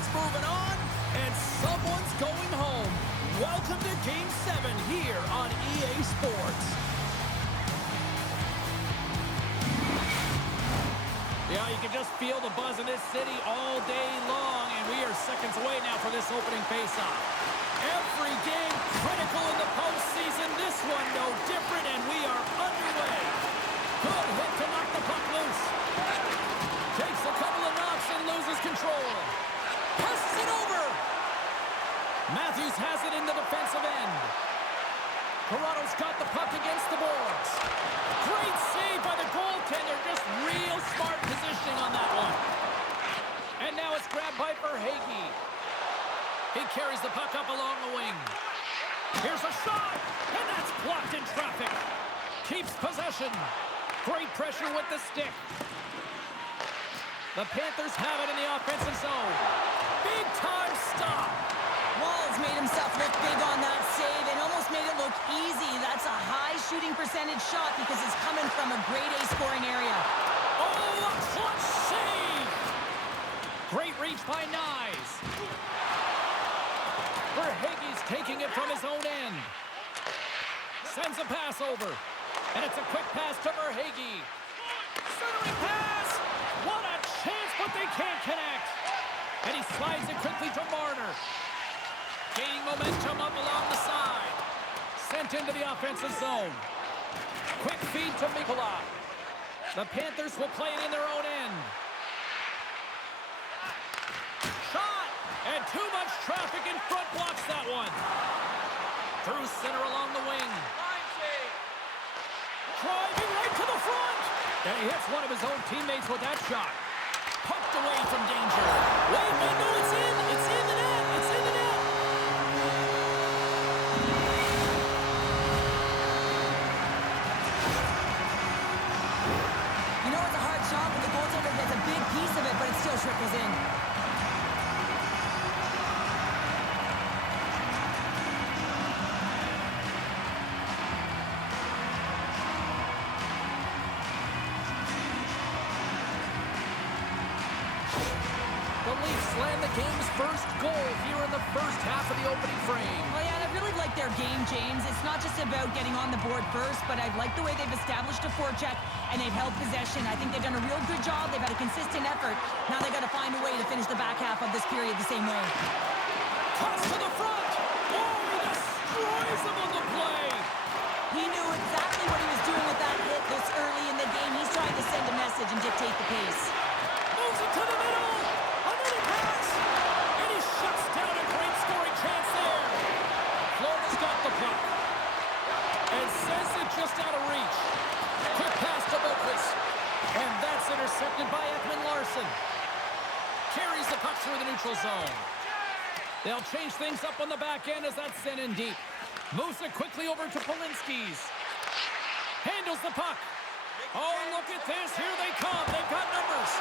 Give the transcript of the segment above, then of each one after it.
Someone's moving on, and someone's going home. Welcome to Game 7 here on EA Sports. Yeah, you can just feel the buzz in this city all day long, and we are seconds away now for this opening faceoff. Every game critical in the postseason. This one no different, and we are underway. Good hit to knock the puck loose. Takes a couple of knocks and loses control. Passes it over. Matthews has it in the defensive end. Toronto's got the puck against the boards. Great save by the goaltender. Just real smart positioning on that one. And now it's grabbed by Verhaeghe. He carries the puck up along the wing. Here's a shot, and that's blocked in traffic. Keeps possession. Great pressure with the stick. The Panthers have it in the offensive zone. Big time stop. Walls made himself look big on that save and almost made it look easy. That's a high shooting percentage shot because it's coming from a grade A scoring area. Oh, a clutch save! Great reach by Nyes. Verhaeghe's taking it from his own end. Sends a pass over. And it's a quick pass to Verhaeghe. Centering pass! What a chance, but they can't connect. And he slides it quickly to Marner. Gaining momentum up along the side. Sent into the offensive zone. Quick feed to Mikkola. The Panthers will play it in their own end. Shot! And too much traffic in front blocks that one. Through center along the wing. Driving right to the front. And he hits one of his own teammates with that shot. Poked away from danger. Wait, no, it's in. It's in the net. It's in the net. You know it's a hard shot, but the goaltender gets a big piece of it, but it still trickles in. The Leafs slam the game's first goal here in the first half of the opening frame. Well, yeah, and I really like their game, James. It's not just about getting on the board first, but I like the way they've established a forecheck and they've held possession. I think they've done a real good job. They've had a consistent effort. Now they've got to find a way to finish the back half of this period the same way. Toss to the front. Oh, he destroys him on the play. He knew exactly what he was doing with that hit this early in the game. He's trying to send a message and dictate the pace. Moves it to the middle. Another pass. And he shuts down a great scoring chance there. Florida's got the puck. And says it just out of reach. Quick pass to Boqvist. And that's intercepted by Ekman-Larsson. Carries the puck through the neutral zone. They'll change things up on the back end as that's sent in deep. Moves it quickly over to Polinski's. Handles the puck. Oh, look at this. Here they come. They've got numbers.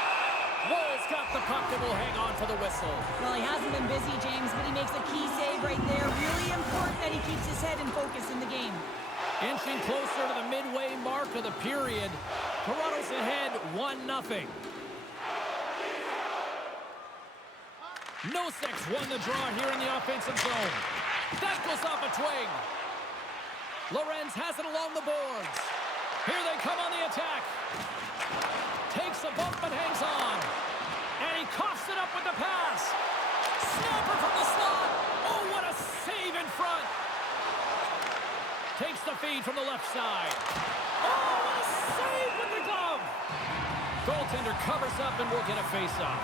Woll's got the puck and will hang on for the whistle. Well, he hasn't been busy, James, but he makes a key save right there. Really important that he keeps his head in focus in the game. Inching closer to the midway mark of the period. Toronto's ahead 1-0. Nosek's won the draw here in the offensive zone. That goes off a twig. Lorenz has it along the boards. Here they come on the attack. Takes a bump but hangs on. And he coughs it up with the pass. Snapper from the slot. Oh, what a save in front. Takes the feed from the left side. Oh, what a save with the glove. Goaltender covers up and will get a face-off.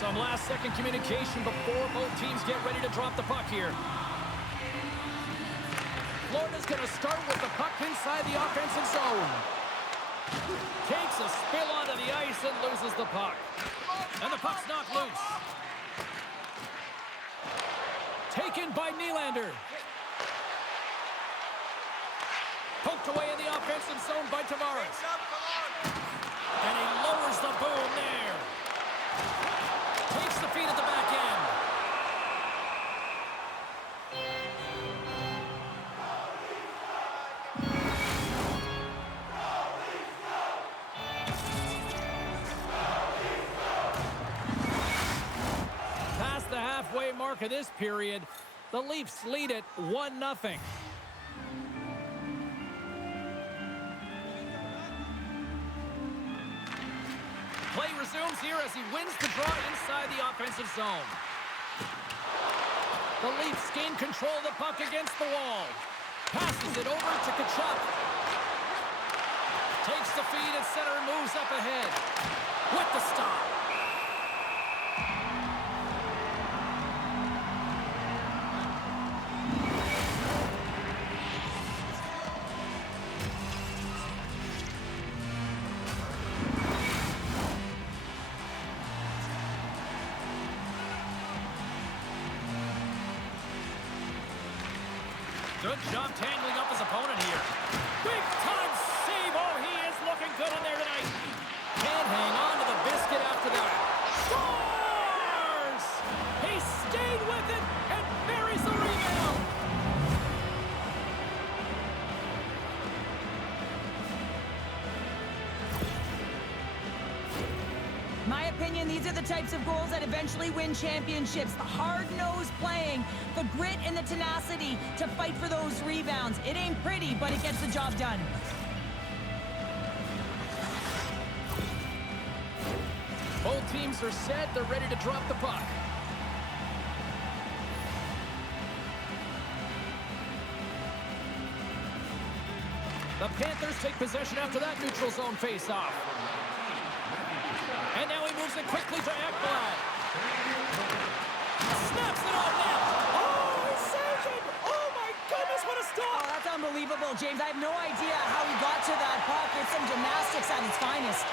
Some last-second communication before both teams get ready to drop the puck here. Florida's going to start with the puck inside the offensive zone. Takes a spill onto the ice and loses the puck. And the puck's knocked loose. Taken by Nylander. Poked away in the offensive zone by Tavares. And he lowers the boom there. Takes the feed at the back end. puck of this period. The Leafs lead it 1-0. Play resumes here as he wins the draw inside the offensive zone. The Leafs gain control of the puck against the wall. Passes it over to Kachuk. Takes the feed at center and moves up ahead. With the stop. Good job tangling up his opponent here. Big time save. Oh, he is looking good in there tonight. Can't hang on to the biscuit after that. Scores! He stayed with it and buries the rebound. My opinion, these are the types of goals that eventually win championships. The hard-nosed playing, the grit and the tenacity to fight for those rebounds. It ain't pretty, but it gets the job done. Both teams are set. They're ready to drop the puck. The Panthers take possession after that neutral zone face-off. And now he moves it quickly to Ekblad. Snaps it on net. Oh, he saved it. Oh, my goodness, what a Oh, stop. that's unbelievable, James. I have no idea how he got to that puck. It's some gymnastics at its finest.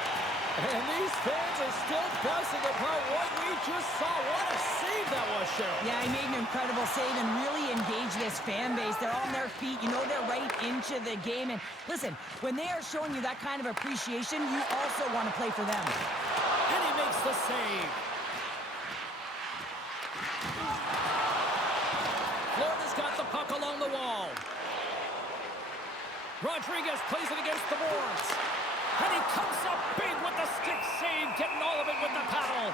And these fans are still buzzing about what we just saw. What a save that was, Cheryl. Yeah, he made an incredible save and really engaged this fan base. They're on their feet. You know they're right into the game. And listen, when they are showing you that kind of appreciation, you also want to play for them. And he makes the save. Florida's got the puck along the wall. Rodriguez plays it against the boards. And he comes up big with the stick save, getting all of it with the paddle.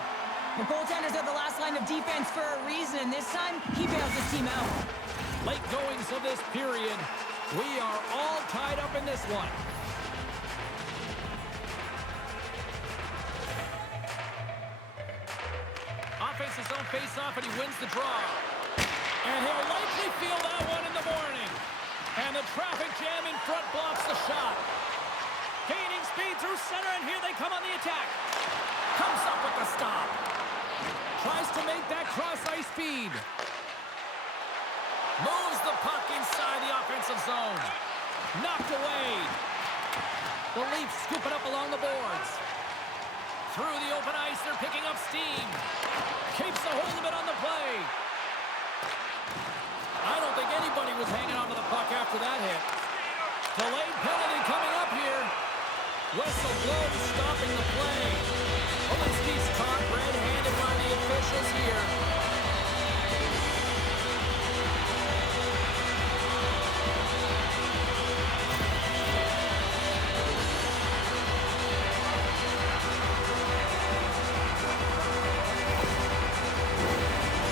The goaltenders are the last line of defense for a reason, and this time, he bails his team out. Late goings of this period. We are all tied up in this one. Offensive zone face-off, and he wins the draw. And he'll likely feel that one in the morning. And the traffic jam in front blocks the shot. Gaining speed through center, and here they come on the attack. Comes up with the stop. Tries to make that cross-ice feed. Moves the puck inside the offensive zone. Knocked away. The Leafs scoop it up along the boards. Through the open ice, they're picking up steam. Keeps a hold of it on the play. I don't think anybody was hanging on to the puck after that hit. Delayed penalty coming up here. Whistle blows, stopping the play. Olinski's caught red-handed by the officials here.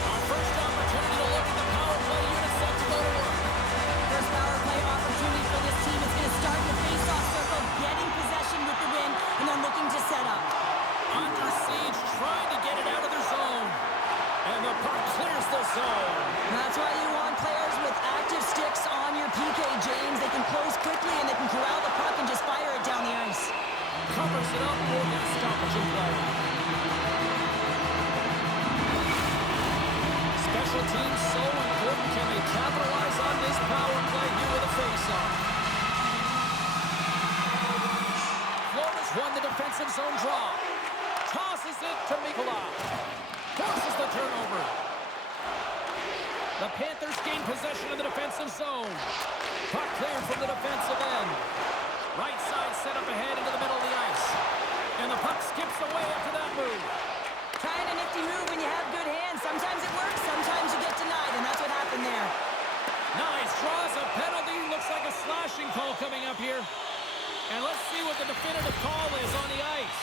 Our first opportunity to look at the power play unit set to go to work. First power play opportunity for this team is going to start in the face-off circle, getting possession with the win, and then looking to set up. Under siege, trying to get it out of their zone. And the puck clears the zone. That's why you want players with active sticks on your PK, James. They can close quickly, and they can corral the puck and just fire it down the ice. Covers it up, will get stoppage in play. Special teams so important. Can they capitalize on this power play here with a face-off? Florida's won the defensive zone draw. Tosses it to Mikola. Forces the turnover. The Panthers gain possession of the defensive zone. Puck cleared from the defensive end. Right side set up ahead into the middle of the ice. And the puck skips away after that move. Kind of nifty move when you have good hands. Sometimes it works, sometimes you get denied, and that's what happened there. Nice, draws a penalty. Looks like a slashing call coming up here. And let's see what the definitive call is on the ice.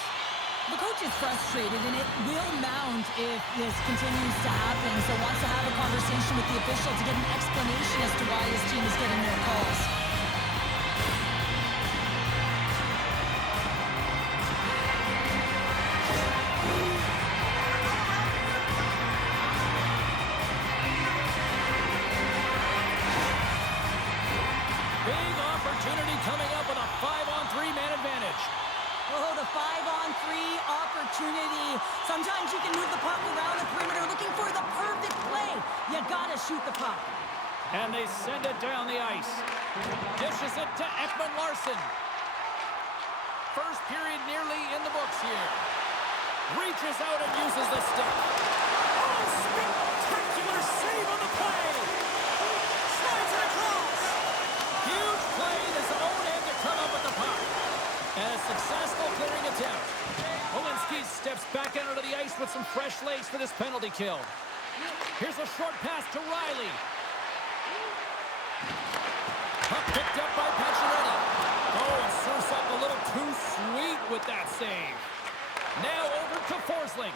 The coach is frustrated, and it will mount if this continues to happen. So wants to have a conversation with the official to get an explanation as to why his team is getting their calls. Big opportunity coming up with a 5-on-3 man advantage. Oh, the 5-on-3 opportunity. Sometimes you can move the puck around the perimeter looking for the perfect play. You gotta shoot the puck. And they send it down the ice. Dishes it to Ekman-Larsson. First period nearly in the books here. Reaches out and uses the stick. Oh, spectacular save on the play. Slides it across. Huge play in his own end to come up with the puck. And a successful clearing attempt. Walensky steps back out onto the ice with some fresh legs for this penalty kill. Here's a short pass to Riley. Puck picked up by Pacioretty. Oh, and serves up a little too sweet with that save. Now over to Forsling.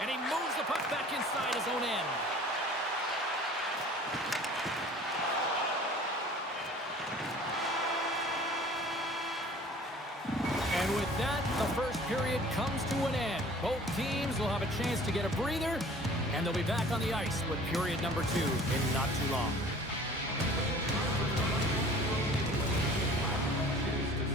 And he moves the puck back inside his own end. And with that, the first period comes to an end. Both teams will have a chance to get a breather, and they'll be back on the ice with period number 2 in not too long.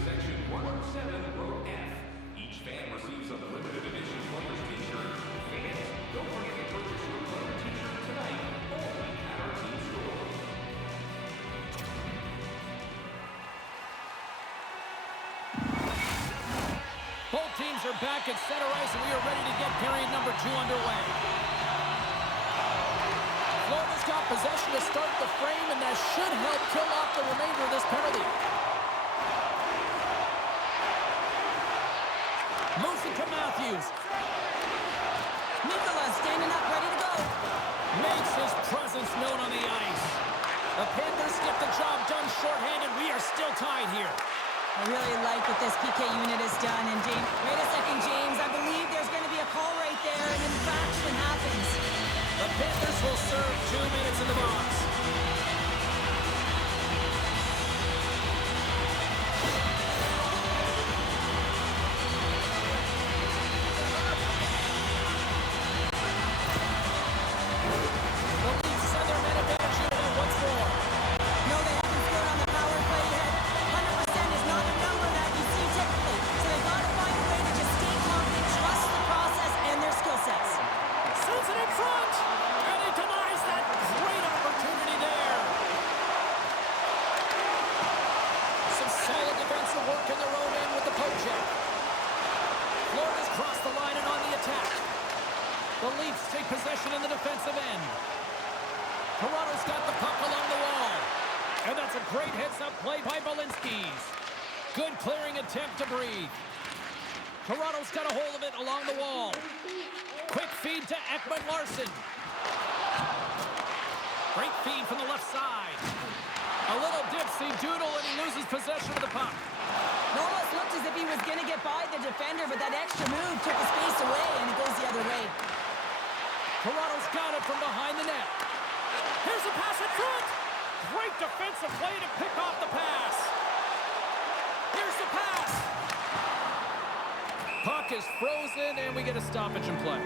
Section 107, row F. Each fan receives a limited edition Players t-shirt. Fans, don't forget to purchase your Player t-shirt tonight, only at our team store. Both teams are back at center ice, and we are ready to get period number 2 underway. Florida's got possession to start the frame, and that should help kill off the remainder of this penalty. Moves it to Matthews. Mikkola standing up, ready to go. Makes his presence known on the ice. The Panthers get the job done shorthanded. We are still tied here. I really like what this PK unit has done. And James, wait a second, James. I believe there's going to be a call right there, and infraction happens. The Panthers will serve 2 minutes in the box. The Leafs send their man advantage unit once more. No, they haven't scored on the power play yet. 100% is not a number that you see typically. So they've got to find a way to just stay confident, trust the process and their skill sets. Sends it in front. And he denies that great opportunity there. Some solid defensive work in their own end with the poke check. Florida's crossed the line and on the attack. The Leafs take possession in the defensive end. Toronto's got the puck along the wall. And that's a great heads-up play by Walensky's. Good clearing attempt to breathe. Toronto's got a hold of it along the wall. Quick feed to Ekman-Larsson. Great feed from the left side. A little dipsy doodle and he loses possession of the puck. It almost looked as if he was going to get by the defender, but that extra move took his space away, and it goes the other way. Toronto's got it from behind the net. Here's a pass in front. Great defensive play to pick off the pass. Here's the pass. Puck is frozen, and we get a stoppage in play.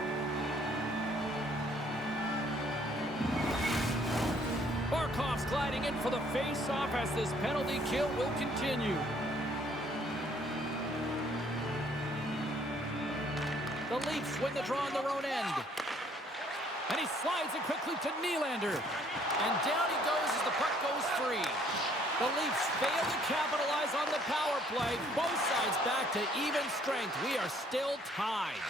Barkov's gliding in for the face-off as this penalty kill will continue. The Leafs win the draw on their own end. And he slides it quickly to Nylander. And down he goes as the puck goes free. The Leafs fail to capitalize on the power play. Both sides back to even strength. We are still tied.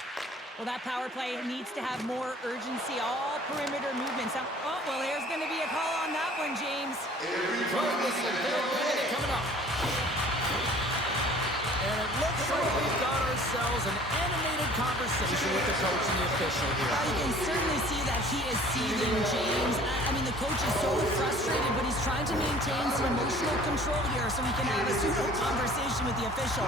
Well, that power play needs to have more urgency. All perimeter movements. Oh, well, there's going to be a call on that one, James. Penalty coming up. And it looks like we've got ourselves an animated conversation with the coach and the official here. You can certainly see that he is seething, James. I mean, the coach is so frustrated, but he's trying to maintain some emotional control here so he can have a pseudo conversation with the official.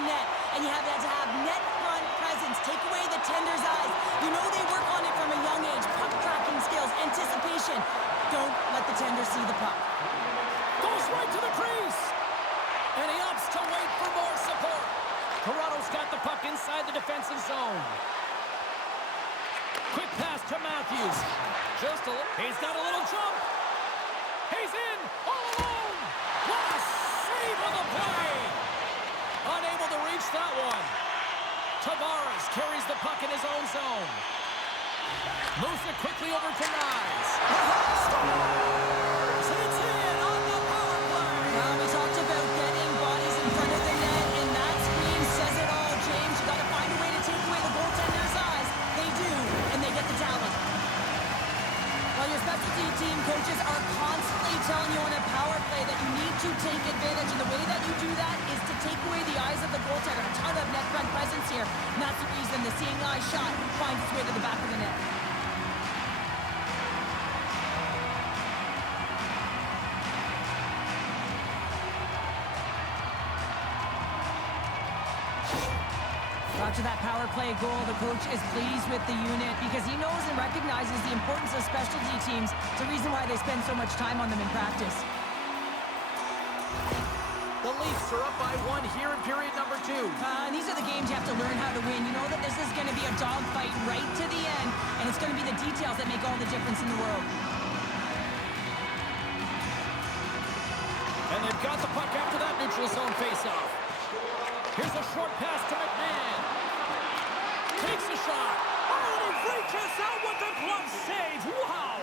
the net, and you have to have net front presence. Take away the tender's eyes. You know they work on it from a young age. Puck tracking skills, anticipation. Don't let the tender see the puck. Goes right to the crease. And he opts to wait for more support. Toronto's got the puck inside the defensive zone. Quick pass to Matthews. He's got a little jump. He's in all alone. What a save on the play. Unable to reach that one. Tavares carries the puck in his own zone. Moves it quickly over to Nyes. Scores! It's in on the power play. Well, we talked about getting bodies in front of the net, and that screen says it all, James. You got to find a way to take away the goaltender's eyes. They do, and they get the talent. Well, your specialty team coaches are constantly telling you on a power play that you need to take advantage, and the way that you do that is to take away the eyes of the goaltender. A ton of net front presence here, and that's the reason the seeing eye shot finds its way to the back of the net. After that power play goal, the coach is pleased with the unit because he knows and recognizes the importance of specialty teams. It's a reason why they spend so much time on them in practice. The Leafs are up by 1 here in period number 2. And these are the games you have to learn how to win. You know that this is going to be a dogfight right to the end, and it's going to be the details that make all the difference in the world. And they've got the puck after that neutral zone faceoff. Here's a short pass to McMahon. Takes a shot. Oh, and he reaches out with the glove save. Wow.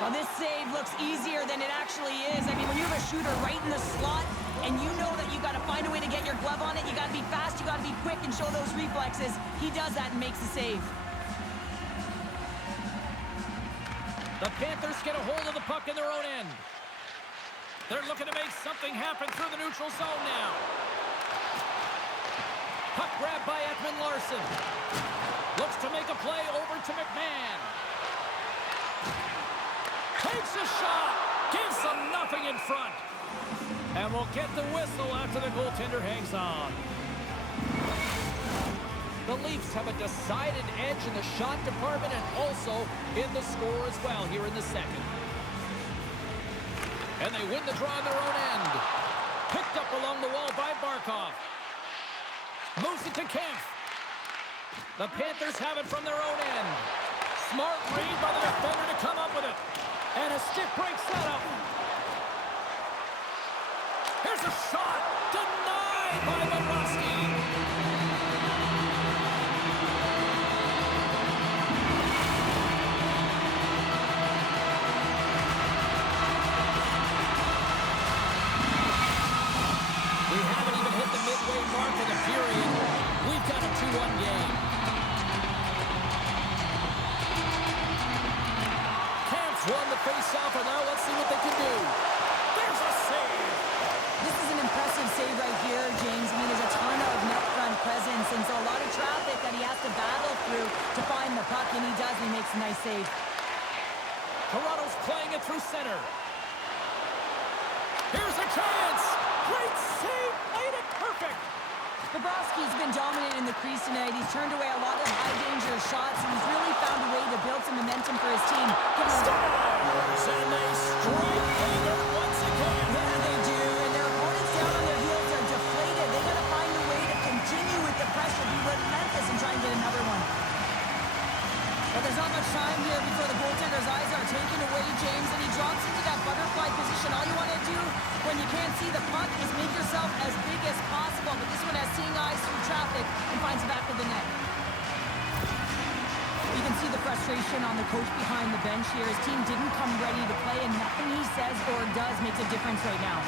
Well, this save looks easier than it actually is. I mean, when you have a shooter right in the slot and you know that you got to find a way to get your glove on it, you got to be fast, you got to be quick and show those reflexes. He does that and makes the save. The Panthers get a hold of the puck in their own end. They're looking to make something happen through the neutral zone now. Puck grab by Ekman Larson. Looks to make a play over to McMahon. Takes a shot. Gives them nothing in front. And we'll get the whistle after the goaltender hangs on. The Leafs have a decided edge in the shot department and also in the score as well here in the second. And they win the draw on their own end. Picked up along the wall by Barkov. Moves it to Kemp. The Panthers have it from their own end. Smart read by the defender to come up with it. And a stick breaks that up. Here's a shot. Denied by Bobrovsky. We haven't even hit the midway mark of the period. We've got a 2-1 game. Camp's won the face-off, and now let's see what they can do. There's a save. This is an impressive save right here, James. I mean, there's a ton of net front presence, and so a lot of traffic that he has to battle through to find the puck, and he does, and he makes a nice save. Toronto's playing it through center. Here's a chance. Great save. Played it perfect. Bobrovsky's been dominant in the crease tonight. He's turned away a lot of high-danger shots, and he's really found a way to build some momentum for his team. Stars, and they strike bigger once again. Yeah, they do, and their opponents down on their heels are deflated. They got to find a way to continue with the pressure, be relentless, and try and get another one. But there's not much time here before the goaltender's eyes are taken away, James, and he drops into that butterfly position. All you want to do when you can't see the puck is make yourself as big as possible, but this one has seeing eyes through traffic and finds the back of the net. You can see the frustration on the coach behind the bench here. His team didn't come ready to play, and nothing he says or does makes a difference right now.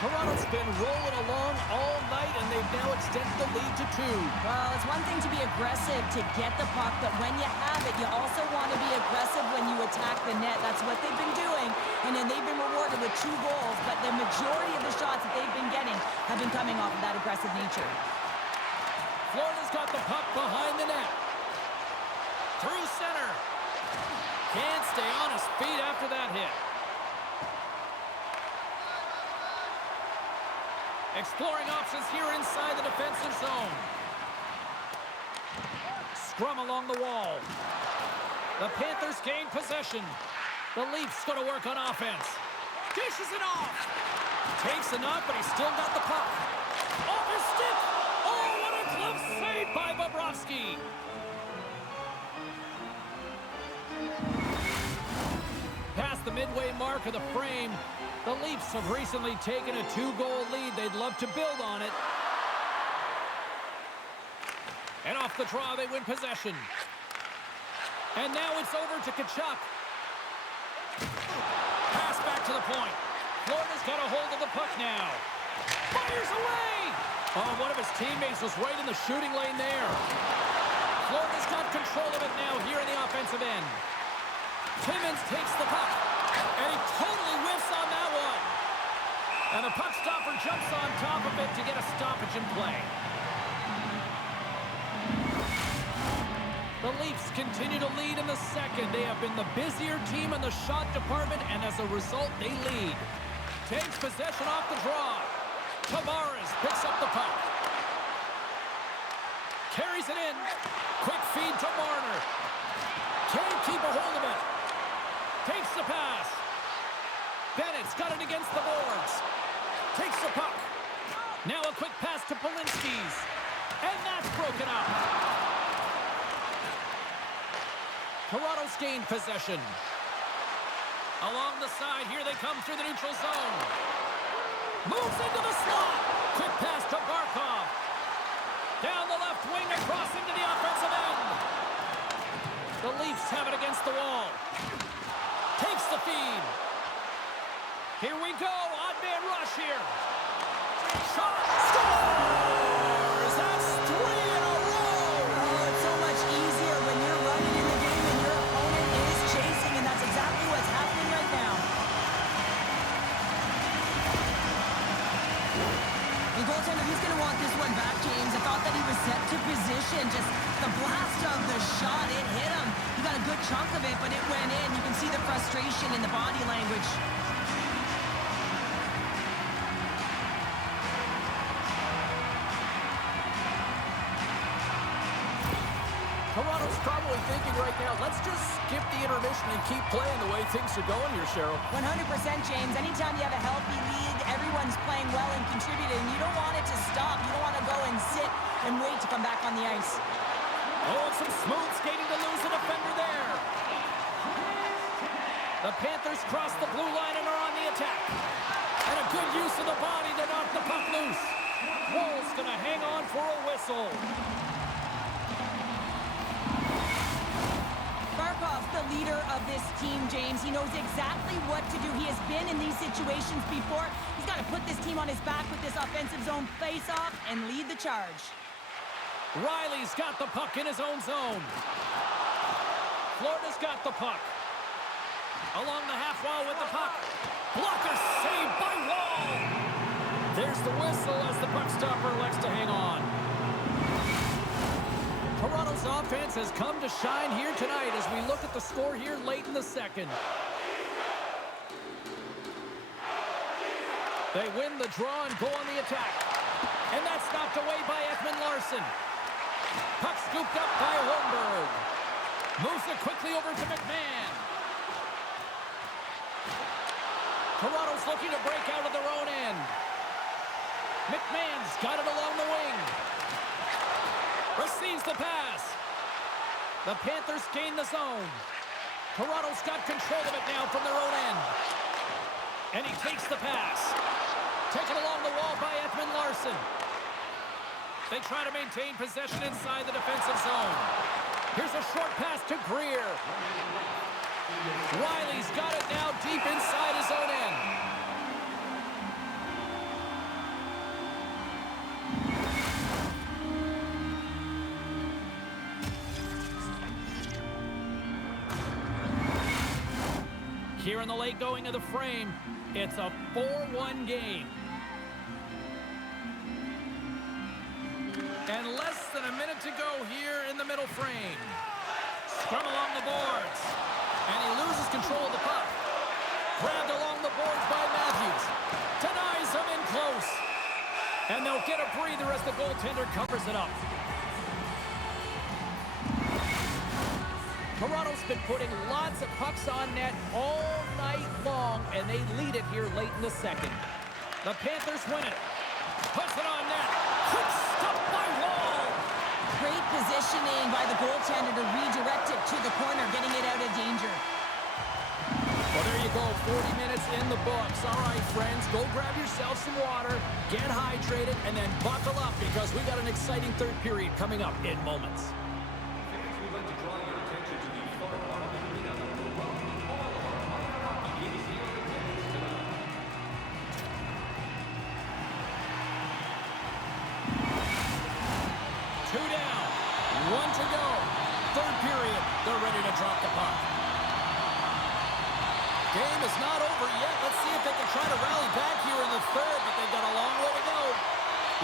Toronto's been rolling along all night, and they've now extended the lead to 2. Well, it's one thing to be aggressive to get the puck, but when you have it, you also want to be aggressive when you attack the net. That's what they've been doing, and then they've been rewarded with 2 goals, but the majority of the shots that they've been getting have been coming off of that aggressive nature. Florida's got the puck behind the net. Through center. Can't stay on his feet after that hit. Exploring options here inside the defensive zone. Scrum along the wall. The Panthers gain possession. The Leafs going to work on offense. Dishes it off. Takes a knock, but he's still got the puck. Off his stick. Oh, what a glove save by Bobrovsky. Past the midway mark of the frame, the Leafs have recently taken a 2-goal lead. They'd love to build on it. And off the draw, they win possession. And now it's over to Tkachuk. Pass back to the point. Florida's got a hold of the puck now. Fires away! Oh, one of his teammates was right in the shooting lane there. Florida's got control of it now here in the offensive end. Timmins takes the puck. And he totally whiffs on that one. And the puck stopper jumps on top of it to get a stoppage in play. The Leafs continue to lead in the second. They have been the busier team in the shot department, and as a result, they lead. Takes possession off the draw. Tavares picks up the puck. Carries it in. Quick feed to Marner. Can't keep a hold of it. Takes the pass. Bennett's got it against the boards. Takes the puck. Now a quick pass to Polinski's. And that's broken up. Toronto's gained possession. Along the side, here they come through the neutral zone. Moves into the slot. Quick pass to Barkov. Down the left wing across into the offensive end. The Leafs have it against the wall. Takes the feed. Here we go. Odd man rush here. Shot. Scores! That's 3 in a row. Oh, it's so much easier when you're running in the game and your opponent is chasing, and that's exactly what's happening right now. The goaltender, he's going to want this one back, James. I thought that he was set to position. Just the blast of the shot, it hit him. He got a good chunk of it, but it went in. You can see the frustration in the body language. Toronto's probably thinking right now, let's just skip the intermission and keep playing the way things are going here, Cheryl. 100%, James. Anytime you have a healthy lead, everyone's playing well and contributing. You don't want it to stop. You don't want to go and sit and wait to come back on the ice. Oh, and some smooth skating to lose a defender there. The Panthers cross the blue line and are on the attack. And a good use of the body to knock the puck loose. Wall's going to hang on for a whistle. Barkov's the leader of this team, James. He knows exactly what to do. He has been in these situations before. He's got to put this team on his back with this offensive zone face-off and lead the charge. Riley's got the puck in his own zone. Florida's got the puck. Along the half wall with the puck. Blocker saved by Wall. There's the whistle as the puck stopper elects to hang on. Toronto's offense has come to shine here tonight as we look at the score here late in the second. They win the draw and go on the attack. And that's knocked away by Ekman-Larsson. Puck scooped up by Holmberg. Moves it quickly over to McMahon. Toronto's looking to break out of their own end. McMahon's got it along the wing. Receives the pass. The Panthers gain the zone. Toronto's got control of it now from their own end. And he takes the pass. Taken along the wall by Ekman-Larsson. They try to maintain possession inside the defensive zone. Here's a short pass to Greer. Riley's got it now deep inside his own end. Here in the late going of the frame, it's a 4-1 game. And less than a minute to go here in the middle frame. Scrum along the boards. And he loses control of the puck. Grabbed along the boards by Matthews. Denies him in close. And they'll get a breather as the goaltender covers it up. Toronto's been putting lots of pucks on net all night long, and they lead it here late in the second. The Panthers win it. Puts it on net. Quick stop by Wall. Great positioning by the goaltender to redirect it to the corner, getting it out of danger. Well, there you go. 40 minutes in the books. All right, friends, go grab yourself some water, get hydrated, and then buckle up because we got an exciting third period coming up in moments. Fans, we'd like to draw your attention to the far part of the arena. We're welcoming all of our minor hockey games here in attendance tonight. 2 down, 1 to go. Third period, they're ready to drop the puck. Game is not over yet. Let's see if they can try to rally back here in the third, but they've got a long way to go.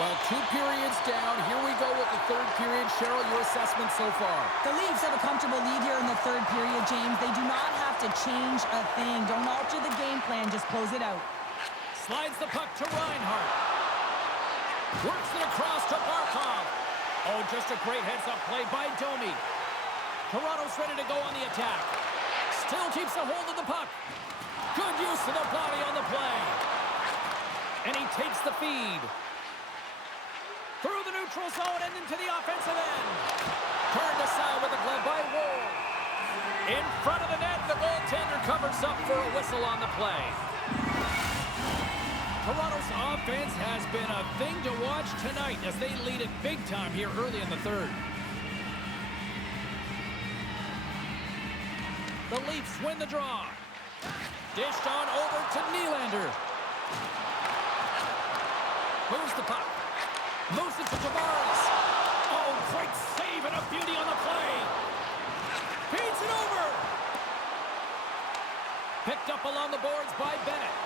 Well, 2 periods down. Here we go with the third period. Cheryl, your assessment so far? The Leafs have a comfortable lead here in the third period, James. They do not have to change a thing. Don't alter the game plan. Just close it out. Slides the puck to Reinhart. Works it across to Barkov. Oh, just a great heads-up play by Domi. Toronto's ready to go on the attack. Still keeps a hold of the puck. Good use of the body on the play. And he takes the feed. Through the neutral zone and into the offensive end. Turned aside with a glove by Wall. In front of the net, the goaltender covers up for a whistle on the play. Toronto's offense has been a thing to watch tonight as they lead it big time here early in the third. The Leafs win the draw. Dished on over to Nylander. Moves the puck. Moves it to Tavares. Oh, great save and a beauty on the play. Feeds it over. Picked up along the boards by Bennett.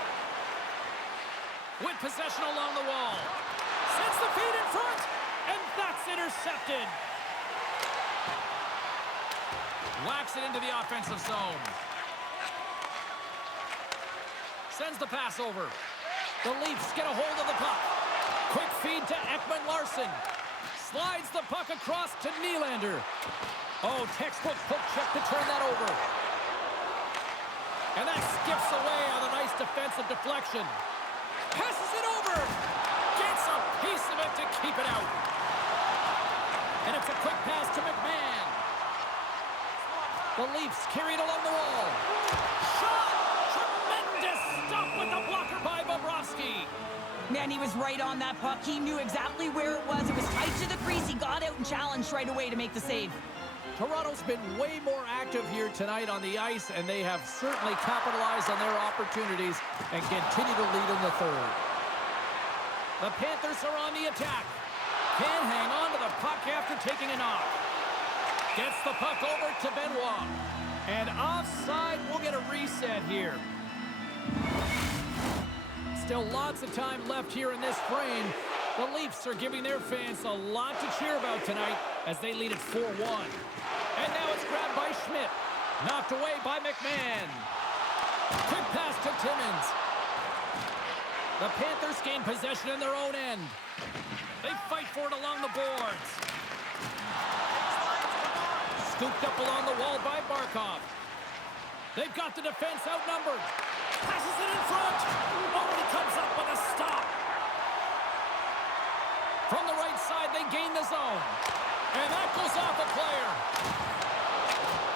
With possession along the wall. Sends the feed in front. And that's intercepted. Whacks it into the offensive zone. Sends the pass over. The Leafs get a hold of the puck. Quick feed to Ekman-Larsson. Slides the puck across to Nylander. Oh, textbook poke check to turn that over. And that skips away on a nice defensive deflection. Passes it over. Gets a piece of it to keep it out. And it's a quick pass to McMahon. The Leafs carry it along the wall. Shot! Tremendous stop with the blocker by Bobrovsky. Man, he was right on that puck. He knew exactly where it was. It was tight to the crease. He got out and challenged right away to make the save. Toronto's been way more active here tonight on the ice, and they have certainly capitalized on their opportunities and continue to lead in the third. The Panthers are on the attack. Can hang on to the puck after taking a knock. Gets the puck over to Benoit. And offside, we'll get a reset here. Still lots of time left here in this frame. The Leafs are giving their fans a lot to cheer about tonight as they lead at 4-1. And now it's grabbed by Schmidt. Knocked away by McMahon. Quick pass to Timmins. The Panthers gain possession in their own end. They fight for it along the boards. Scooped up along the wall by Barkov. They've got the defense outnumbered. Passes it in front. Oh, he comes up with a stop. From the right side, they gain the zone. And that goes off a player.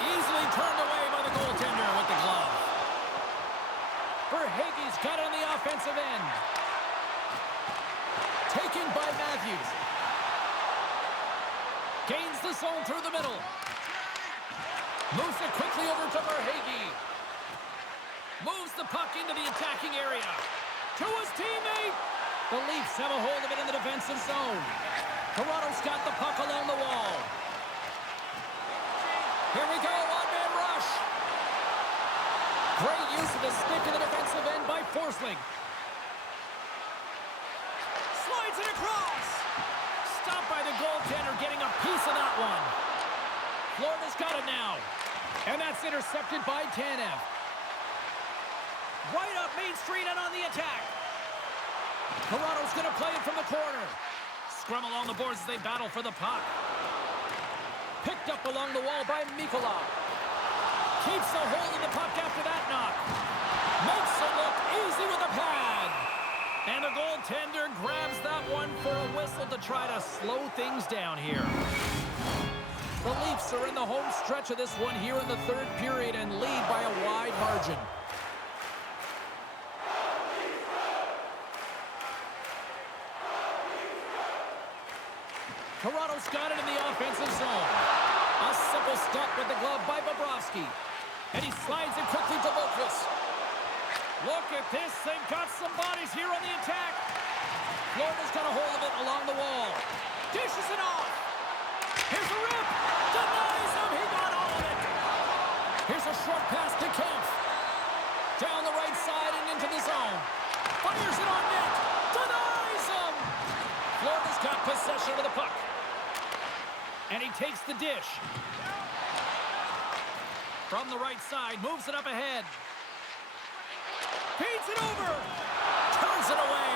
Easily turned away by the goaltender with the glove. Verhaeghe's got it on the offensive end. Taken by Matthews. Gains the zone through the middle. Moves it quickly over to Verhaeghe. Moves the puck into the attacking area. To his teammate. The Leafs have a hold of it in the defensive zone. Toronto's got the puck along the wall. Here we go, one-man rush. Great use of the stick in the defensive end by Forsling. Slides it across. Stopped by the goaltender, getting a piece of that one. Florida's got it now. And that's intercepted by Tanev. Right up Main Street and on the attack. Toronto's going to play it from the corner. Scrum along the boards as they battle for the puck. Picked up along the wall by Mikola. Keeps a hold of the puck after that knock. Makes it look easy with a pad. And the goaltender grabs that one for a whistle to try to slow things down here. The Leafs are in the home stretch of this one here in the third period and lead by a wide margin. Toronto's got it in the offensive zone. A simple stop with the glove by Bobrovsky. And he slides it quickly to Boqvist. Look at this. They've got some bodies here on the attack. Florida's got a hold of it along the wall. Dishes it off. Here's a rip. Denies him. He got all of it. Here's a short pass to Kempf. Down the right side and into the zone. Fires it on net. Denies him. Florida's got possession of the puck. And he takes the dish. From the right side, moves it up ahead. Feeds it over. Turns it away.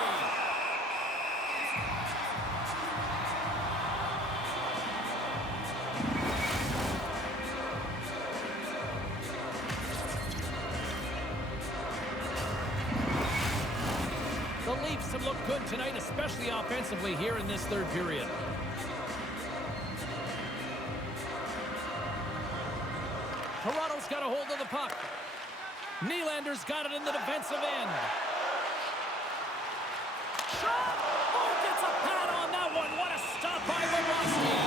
The Leafs have looked good tonight, especially offensively here in this third period. Toronto's got a hold of the puck. Nylander's got it in the defensive end. Shot! Oh, gets a pad on that one. What a stop by Bobrovsky.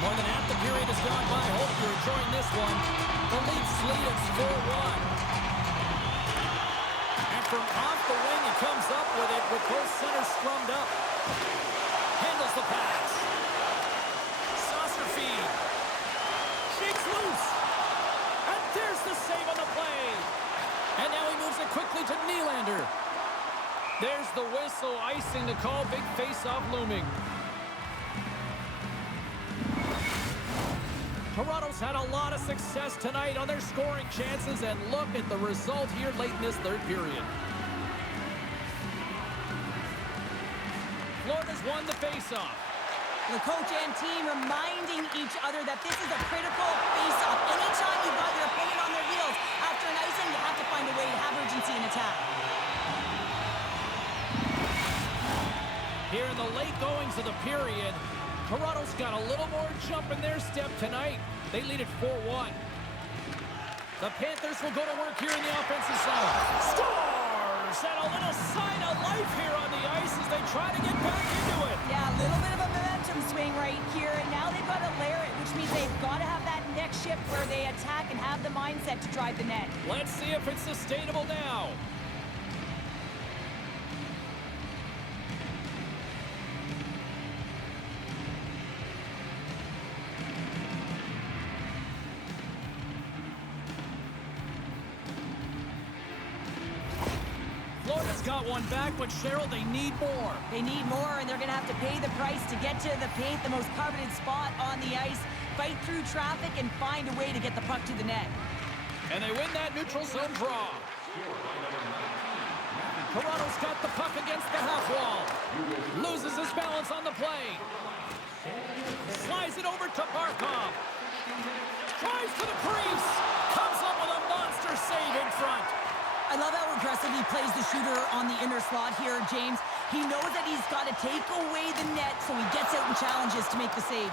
More than half the period has gone by. Hope you're enjoying this one. The Leafs lead it's 4-1. And from off the wing, he comes up with it with both centers scrummed up. Handles the pass. Saucer feed. Shakes loose. And there's the save on the play. And now he moves it quickly to Nylander. There's the whistle, icing the call. Big face-off looming. Toronto's had a lot of success tonight on their scoring chances, and look at the result here late in this third period. Florida's won the face-off. The coach and team reminding each other that this is a critical face-off. Anytime you've got your opponent on their heels after an icing, you have to find a way to have urgency in attack. Here in the late goings of the period, Toronto's got a little more jump in their step tonight. They lead it 4-1. The Panthers will go to work here in the offensive zone. Scores! And a little sign of life here on the ice as they try to get back into it. Yeah, a little bit of a momentum swing right here, and now they've got to layer it, which means they've got to have that next shift where they attack and have the mindset to drive the net. Let's see if it's sustainable now. Florida's got one back, but Cheryl, they need more. They need more, and they're going to have to pay the price to get to the paint, the most coveted spot on the ice, fight through traffic, and find a way to get the puck to the net. And they win that neutral zone draw. Toronto's got the puck against the half wall. Loses his balance on the play. Slides it over to Barkov. Tries to the crease. Comes up with a monster save in front. I love how aggressive he plays the shooter on the inner slot here, James. He knows that he's got to take away the net, so he gets out and challenges to make the save.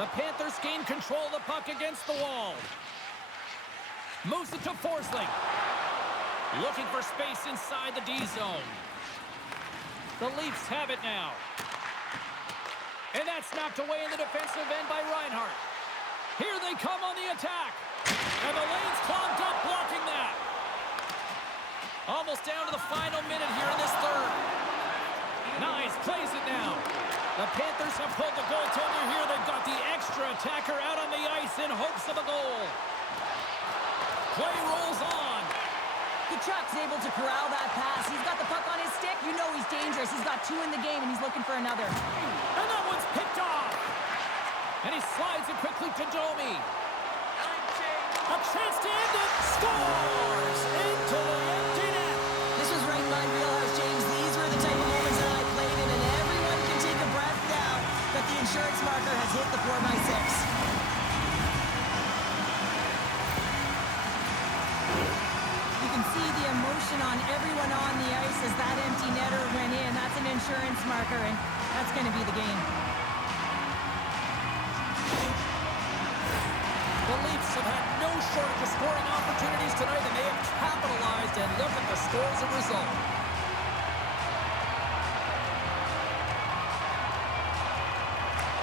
The Panthers gain control of the puck against the wall. Moves it to Forsling. Looking for space inside the D zone. The Leafs have it now. And that's knocked away in the defensive end by Reinhart. Here they come on the attack. And the lane's clogged up, blocking that. Almost down to the final minute here in this third. Nice, plays it now. The Panthers have pulled the goaltender here. They've got the extra attacker out on the ice in hopes of a goal. Play rolls on. Kachuk's able to corral that pass. He's got the puck on his stick. You know he's dangerous. He's got two in the game, and he's looking for another. And that one's picked off. And he slides it quickly to Domi. A chance to end it. Scores! attention on everyone on the ice as that empty netter went in. That's an insurance marker, and that's going to be the game. The Leafs have had no shortage of scoring opportunities tonight, and they have capitalized, and look at the score as a result.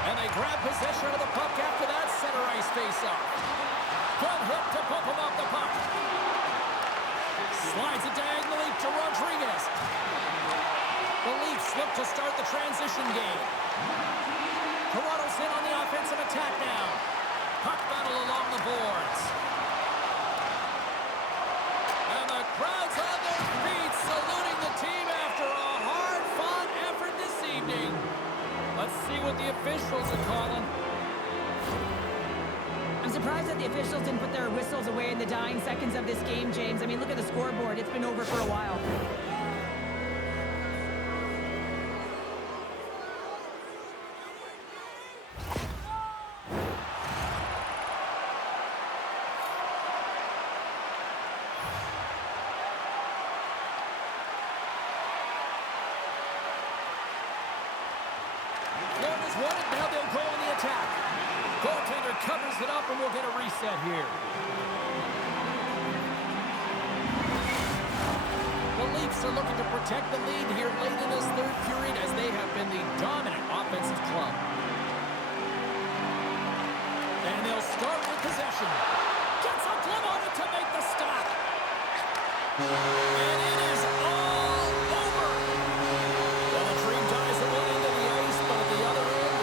And they grab possession of the puck after that center ice face-off. Good hit to bump him off the puck. Slides it diagonally to Rodriguez. The Leafs look to start the transition game. Toronto's in on the offensive attack now. Puck battle along the boards. And the crowd's on their feet, saluting the team after a hard-fought effort this evening. Let's see what the officials are calling. I'm surprised that the officials didn't put their whistles away in the dying seconds of this game, James. I mean, look at the scoreboard. It's been over for a while. Florida's won it. Now they'll go on the attack. Goaltender covers it up, and we'll get a reset here. The Leafs are looking to protect the lead here late in this third period as they have been the dominant offensive club. And they'll start with possession. Gets a glove on it to make the stop. And it is all over. Well, the dream dies at one end of the ice, but at the other end,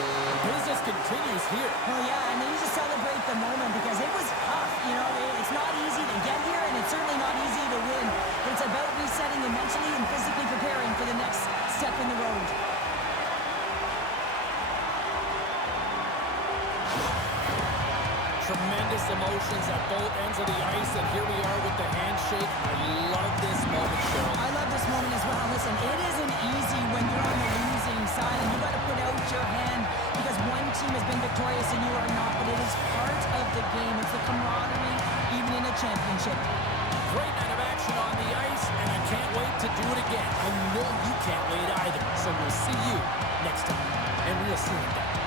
business continues here. Well, yeah, and they need to celebrate the moment because it was tough. You know, it's not easy to get here, and it's certainly not easy to win. But it's about resetting and mentally and physically preparing for the next step in the road. Tremendous emotions at both ends of the ice, and here we are with the handshake. I love this moment, Cheryl. I love this moment as well. Listen, it isn't easy when you're on the losing side, and you got to put out your hand because one team has been victorious and you are not, but it is part of the game. It's the camaraderie, even in a championship. Great night of action on the ice, and I can't wait to do it again. I know you can't wait either, so we'll see you next time, and we'll see you then.